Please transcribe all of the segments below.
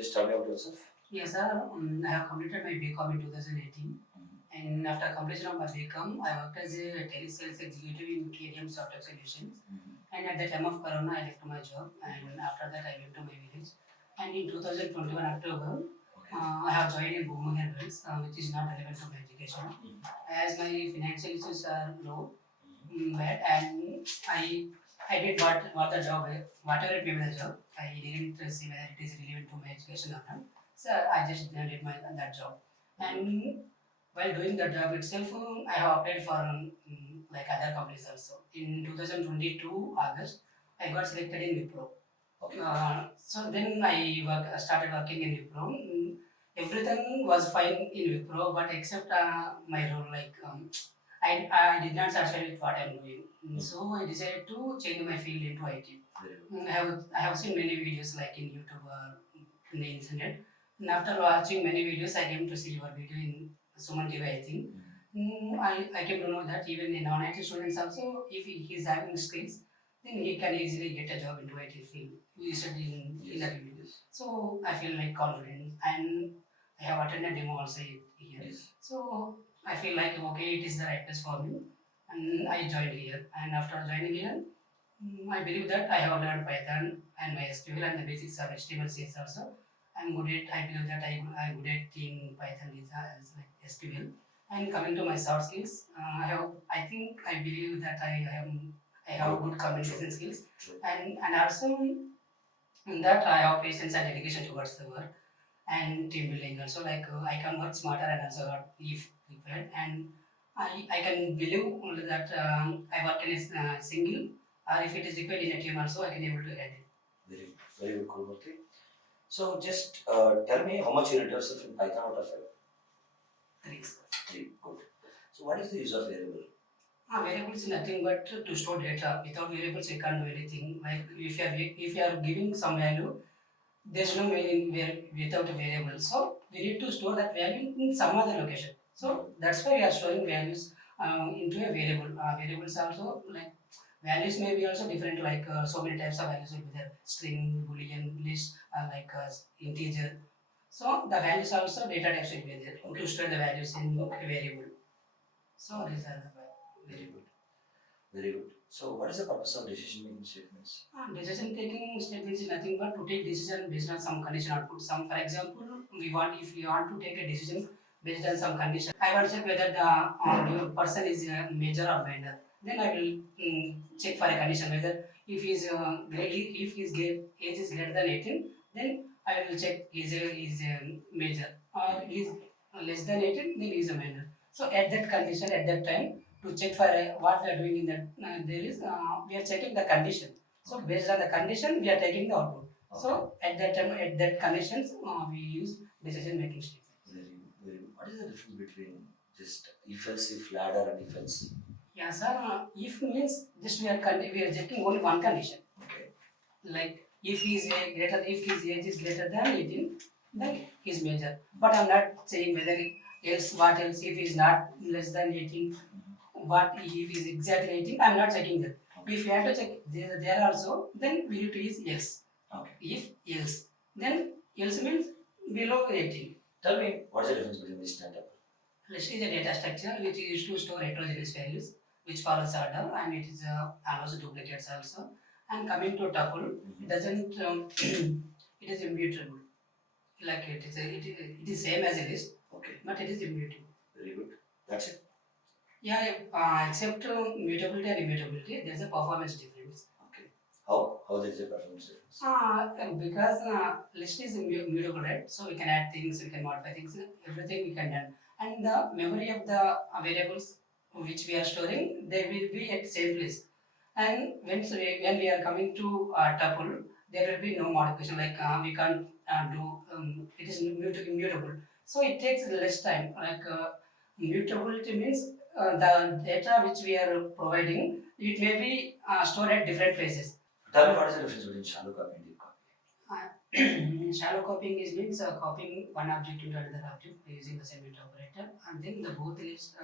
just tell me about yourself. Yes, sir. I have completed my Bcom in 2018, and after completion of my Bcom, I worked as a telesales executive in KDM Software Solutions. And at the time of Corona, I left my job, and after that, I went to my village. And in 2021 October, Okay. I have joined in Booming Herbals, which is not relevant to my education, as my financial issues are low, bad, and I did what the job, whatever it may be the job, I didn't see whether it is relevant to my education or not. So I just did that job. And while doing that job itself, I have applied for like other companies also. In 2022 August, I got selected in Wipro. Okay. So then started working in Wipro. Everything was fine in Wipro, but except my role, like I did not satisfy with what I'm doing. So I decided to change my field into IT. I have seen many videos like in YouTube or in the internet. And after watching many videos, I came to see your video in Suman TV, I think. I came to know that even in non-IT students also, if he is having skills, then he can easily get a job into IT field. You said in that video. Yes. So I feel like confident, and I have attended demo also here. Yes. So I feel like okay, it is the right place for me, and I joined here. And after joining here, I believe that I have learned Python and MySQL and the basics of HTML, CSS also. I'm good at. I believe that I'm good at in Python is like SQL. And coming to my soft skills, I think I believe that I have good communication skills, and also in that I have patience and dedication towards the work and team building also. Like I can work smarter and also work if required, and I can believe that I work in a single, or if it is required in a team also, I can able to handle. Very good, Kulmurthy. So just tell me how much you rate yourself in Python out of 5? 3. 3. Good. So what is the use of variable? Variables is nothing but to store data. Without variables, you can't do anything. Like if you are giving some value, there's no meaning without a variable. So we need to store that value in some other location. So that's why we are storing values into a variable. Variables also, like values may be also different. Like so many types of values will be there: string, boolean, list, integer. So the values also data types will be there to store the values in a variable. So these are the Very good. Very good. So what is the purpose of decision making statements? Decision taking statements is nothing but to take decision based on some condition output. Some, for example, if we want to take a decision based on some condition, I want to check whether the person is major or minor. Then I will check for a condition whether if he is if his age is greater than 18, then I will check is major, or he is less than 18, then he is a minor. So at that condition, at that time, to check for what we are doing in that, we are checking the condition. So based on the condition, we are taking the output. So at that time, at that conditions, we use decision making statement. Very good. What is the difference between just if else if ladder and if else? Yeah, sir. If means just we are checking only one condition. Okay. Like if if his age is greater than 18, then he's major. But I'm not saying whether else what else if he's not less than 18, what if is exactly 18, I'm not checking that. Okay. If you have to check there also, then we need to use else. Okay. If else, then else means below 18. Tell me what's the difference between this and tuple? List is a data structure which is used to store heterogeneous values which follows order, and it is allows duplicates also. And coming to tuple, it doesn't it is immutable. Like it is same as a list. Okay. But it is immutable. Very good. That's it. Yeah, except mutability and immutability, there's a performance difference. Okay. How there is a performance difference? Because list is mutable, right? So we can add things, we can modify things, everything we can done. And the memory of the variables which we are storing, they will be at same place. And when we are coming to tuple, there will be no modification. Like we can't do it is immutable. So it takes less time. Like mutability means the data which we are providing, it may be stored at different places. Tell me what is the difference between shallow copy and deep copy? Shallow copying means copying one object into another object using the segment operator, and then the both objects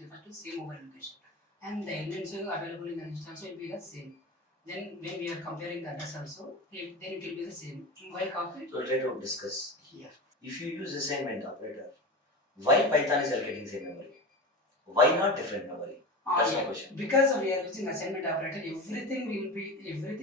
refer to same over location, and the elements available in the list also will be the same. Then when we are comparing the others also, then it will be the same. While copy, So we'll try to discuss. here. If you use assignment operator, why Python is allocating same memory? Why not different memory? That's my question. Because we are using assignment operator, everything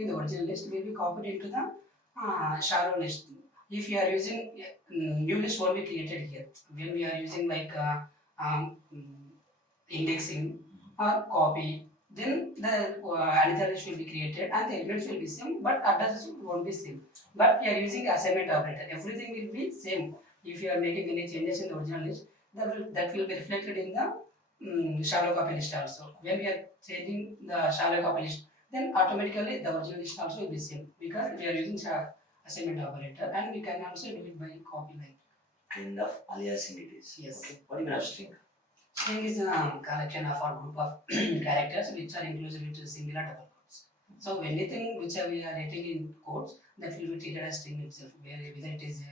in the original list will be copied into the shallow list. If you are using new list won't be created here. When we are using like indexing or copy, then the another list will be created and the elements will be same, but addresses won't be same. But we are using assignment operator. Everything will be same. If you are making any changes in the original list, that will be reflected in the shallow copy list also. When we are changing the shallow copy list, then automatically the original list also will be same because we are using assignment operator, and we can also do it by copy like. Kind of aliasing it is. Yes. Okay. What do you mean of string? String is a collection of a group of characters which are inclusive with singular double quotes. So anything which we are writing in quotes, that will be treated as string itself, whether it is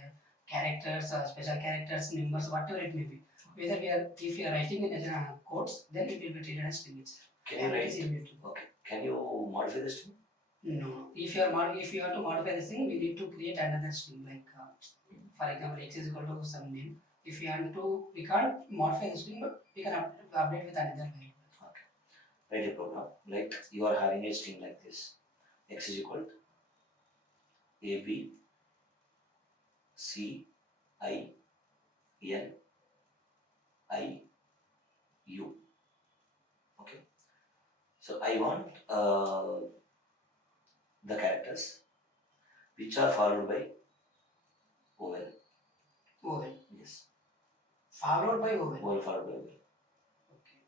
characters or special characters, numbers, whatever it may be. Whether if we are writing in quotes, then it will be treated as string itself. Can you And it write? is immutable. Okay. Can you modify the string? No. If you want to modify the string, we need to create another string like for example x is equal to some name. If you want to, we can't modify the string, but we can update with another value. Okay. Write a program like you are having a string like this. X is equal to A B C I N I U. Okay. So I want the characters which are followed by vowel. Vowel. Yes. Followed by vowel. Vowel followed by vowel. Okay.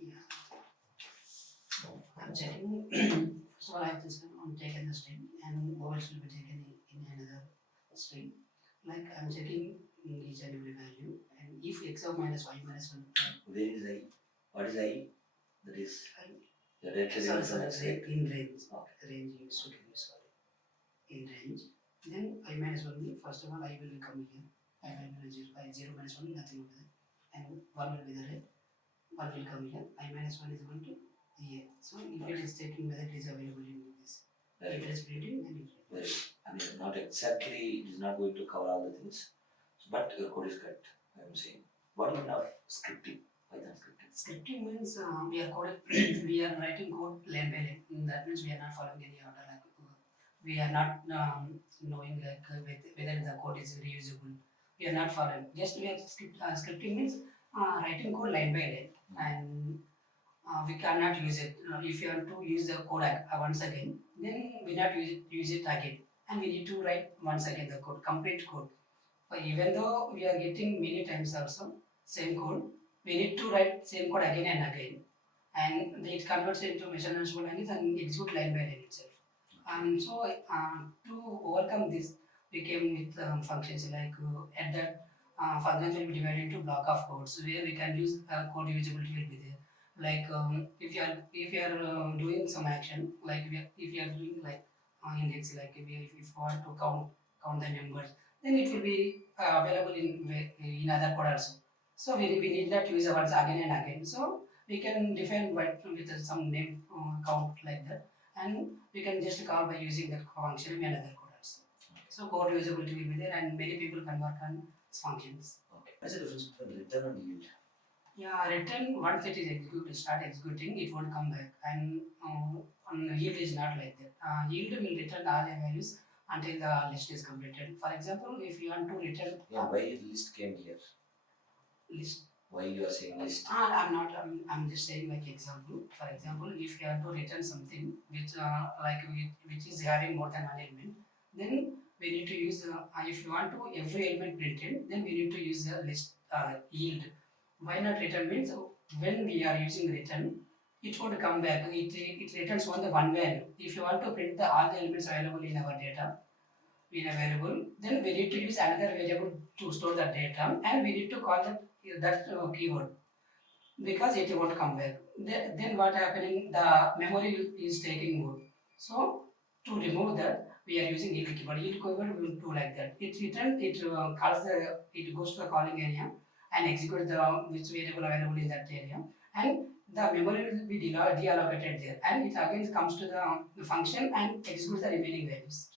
Yeah. I'm checking. First of all, I have this taken the string, and vowels will be taken in another string. Like I'm checking each and every value, and if x of minus y minus 1. Where is I? What is I? That is the Sorry, in range. Okay. Range you used to give, sorry. In range. Then I minus 1 will, first of all, I will come here. I will be 0, 0 minus 1, nothing will be there. And 1 will be there. 1 will come here. I minus 1 is equal to here. So if it is taking whether it is available in this. If it is printing, then it will. I mean, not exactly, it is not going to cover all the things, but your code is correct, I am saying. What do you mean of scripting, Python scripting? Scripting means we are we are writing code line by line. That means we are not following any order. Like we are not knowing like whether the code is reusable. We are not following. Just we are scripting means writing code line by line, and we cannot use it. If you want to use the code once again, then we not use it again, and we need to write once again the code, complete code. But even though we are getting many times also same code, we need to write same code again and again, and it converts into machine learnable language and execute line by line itself. So to overcome this, we came with functions like at that functions will be divided into block of codes where we can use code usability will be there. Like if you are doing some action, like if you are doing like index, like if you want to count the numbers, then it will be available in other code also. So we need not use once again and again. So we can define with some name count like that, and we can just call by using that function in another code also. So code usability will be there, and many people can work on functions. Okay. What's the difference between return and yield? Yeah, return once it is executed, start executing, it won't come back, and on yield is not like that. Yield will return all the values until the list is completed. For example, if you want to return Why list came here? list. Why you are saying list? I'm not. I'm just saying like example. For example, if you have to return something which which is having more than one element, then we need to use. If you want to every element printed, then we need to use the list yield. Why not return means when we are using return, it won't come back. It returns only one value. If you want to print all the elements available in our data, in a variable, then we need to use another variable to store the data, and we need to call that keyword because it won't come back. Then what happening? The memory is taking more. So to remove that, we are using yield keyword. Yield keyword we will do like that. It goes to the calling area and execute the which variable available in that area, and the memory will be deallocated there, and it again comes to the function and executes the remaining values.